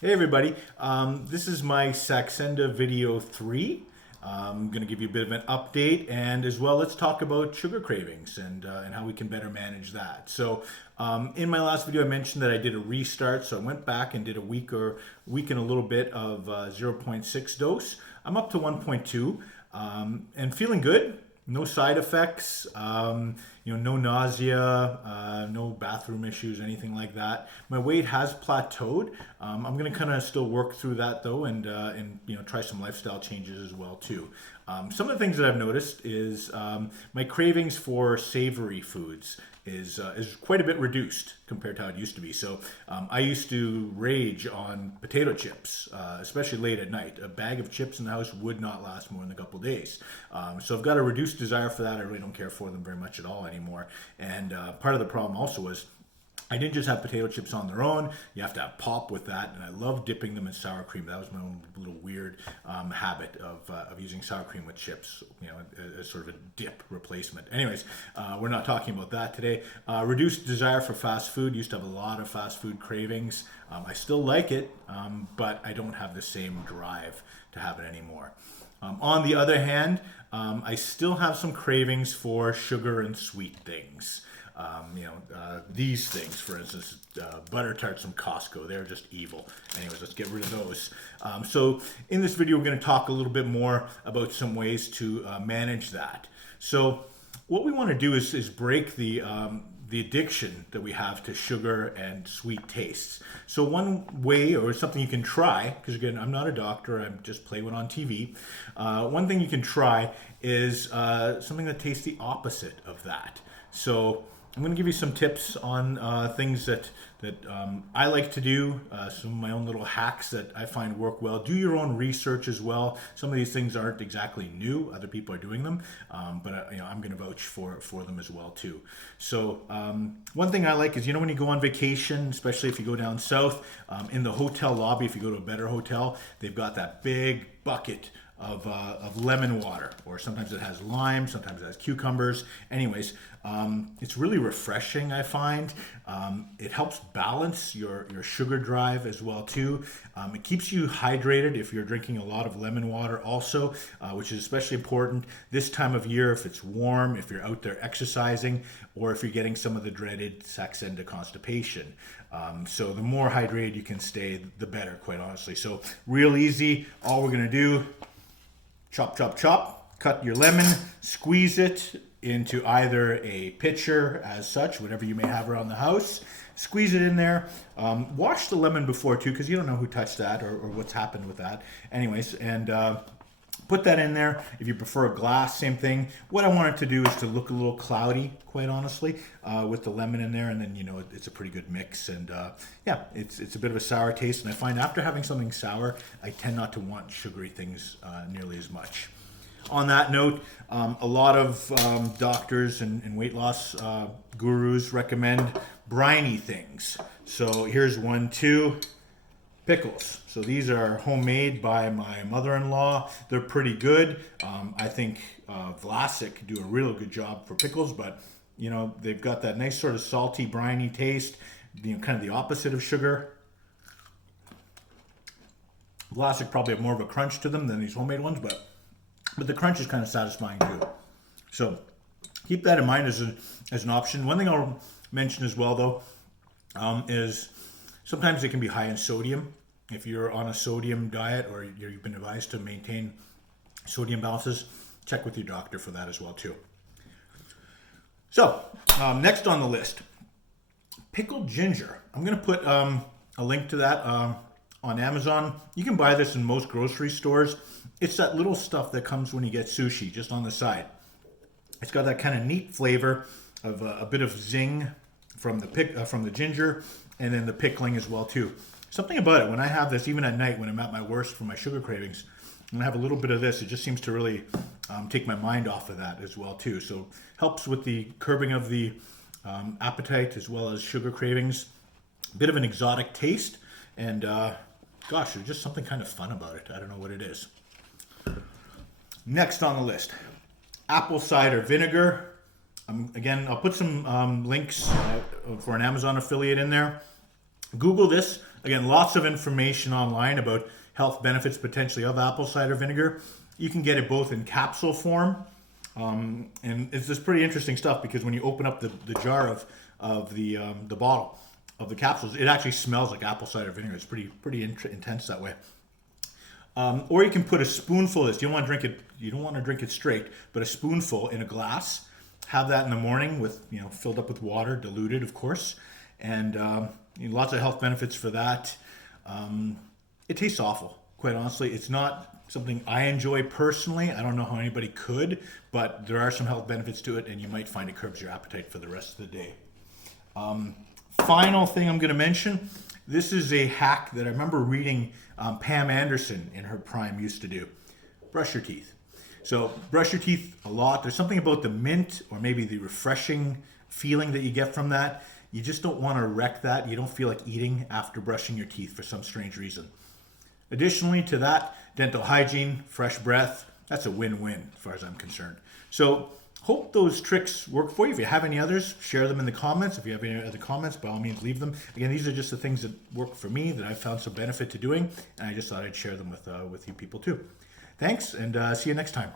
Hey everybody, this is my Saxenda video 3. I'm going to give you a bit of an update and as well let's talk about sugar cravings and how we can better manage that. So in my last video I mentioned that I did a restart, so I went back and did a week and a little bit of zero point 0.6 dose. I'm up to 1.2 and feeling good. No side effects, no nausea, no bathroom issues, anything like that. My weight has plateaued. I'm going to kind of still work through that though, and try some lifestyle changes as well too. Some of the things that I've noticed is my cravings for savory foods is quite a bit reduced compared to how it used to be. So I used to rage on potato chips, especially late at night. A bag of chips in the house would not last more than a couple days. So I've got a reduced desire for that. I really don't care for them very much at all anymore. And part of the problem also was I didn't just have potato chips on their own. You have to have pop with that, and I love dipping them in sour cream. That was my own little weird habit of using sour cream with chips, as sort of a dip replacement. Anyways, we're not talking about that today. Reduced desire for fast food. Used to have a lot of fast food cravings. I still like it, but I don't have the same drive to have it anymore. On the other hand, I still have some cravings for sugar and sweet things. These things, for instance, butter tarts from Costco, they're just evil. Anyways, let's get rid of those. So in this video, we're going to talk a little bit more about some ways to manage that. So what we want to do is break the addiction that we have to sugar and sweet tastes. So one way, or something you can try, because again, I'm not a doctor, I just play one on TV. One thing you can try is something that tastes the opposite of that. So I'm going to give you some tips on things that I like to do, some of my own little hacks that I find work well. Do your own research as well. Some of these things aren't exactly new. Other people are doing them, but I'm going to vouch for them as well too. So one thing I like is, when you go on vacation, especially if you go down south, in the hotel lobby, if you go to a better hotel, they've got that big bucket of lemon water, or sometimes it has lime, sometimes it has cucumbers. Anyways, it's really refreshing, I find. It helps balance your sugar drive as well too. It keeps you hydrated if you're drinking a lot of lemon water also, which is especially important this time of year if it's warm, if you're out there exercising, or if you're getting some of the dreaded Saxenda constipation. So the more hydrated you can stay, the better, quite honestly. So real easy. All we're gonna do, chop, chop, chop, cut your lemon, squeeze it into either a pitcher as such, whatever you may have around the house. Squeeze it in there. Wash the lemon before too, because you don't know who touched that or what's happened with that. Anyways, and put that in there. If you prefer a glass, same thing. What I want it to do is to look a little cloudy, quite honestly, with the lemon in there, and then it's a pretty good mix. And yeah, it's a bit of a sour taste, and I find after having something sour, I tend not to want sugary things nearly as much. On that note, a lot of doctors and weight loss gurus recommend briny things. So here's one too. Pickles. So these are homemade by my mother-in-law. They're pretty good. I think Vlasic do a real good job for pickles, but they've got that nice sort of salty, briny taste. Kind of the opposite of sugar. Vlasic probably have more of a crunch to them than these homemade ones, but the crunch is kind of satisfying too. So keep that in mind as an option. One thing I'll mention as well though is sometimes it can be high in sodium. If you're on a sodium diet or you've been advised to maintain sodium balances, check with your doctor for that as well too. So next on the list, pickled ginger. I'm going to put a link to that on Amazon. You can buy this in most grocery stores. It's that little stuff that comes when you get sushi, just on the side. It's got that kind of neat flavor of a bit of zing from the ginger, and then the pickling as well too. Something about it, when I have this, even at night when I'm at my worst for my sugar cravings, when I have a little bit of this, it just seems to really take my mind off of that as well too. So helps with the curbing of the appetite as well as sugar cravings. A bit of an exotic taste, and gosh, there's just something kind of fun about it. I don't know what it is. Next on the list, apple cider vinegar. Again, I'll put some links for an Amazon affiliate in there. Google this. Again, lots of information online about health benefits potentially of apple cider vinegar. You can get it both in capsule form, and it's just pretty interesting stuff because when you open up the jar of the bottle of the capsules, it actually smells like apple cider vinegar. It's pretty intense that way. Or you can put a spoonful of this. You don't want to drink it. You don't want to drink it straight, but a spoonful in a glass. Have that in the morning with filled up with water, diluted, of course, and lots of health benefits for that. It tastes awful, quite honestly. It's not something I enjoy personally. I don't know how anybody could, but there are some health benefits to it, and you might find it curbs your appetite for the rest of the day. Final thing I'm going to mention, this is a hack that I remember reading Pam Anderson in her prime used to do. Brush your teeth. So brush your teeth a lot. There's something about the mint or maybe the refreshing feeling that you get from that. You just don't want to wreck that. You don't feel like eating after brushing your teeth for some strange reason. Additionally to that, dental hygiene, fresh breath, that's a win-win as far as I'm concerned. So hope those tricks work for you. If you have any others, share them in the comments. If you have any other comments, by all means, leave them. Again, these are just the things that work for me that I've found some benefit to doing, and I just thought I'd share them with you people too. Thanks, and see you next time.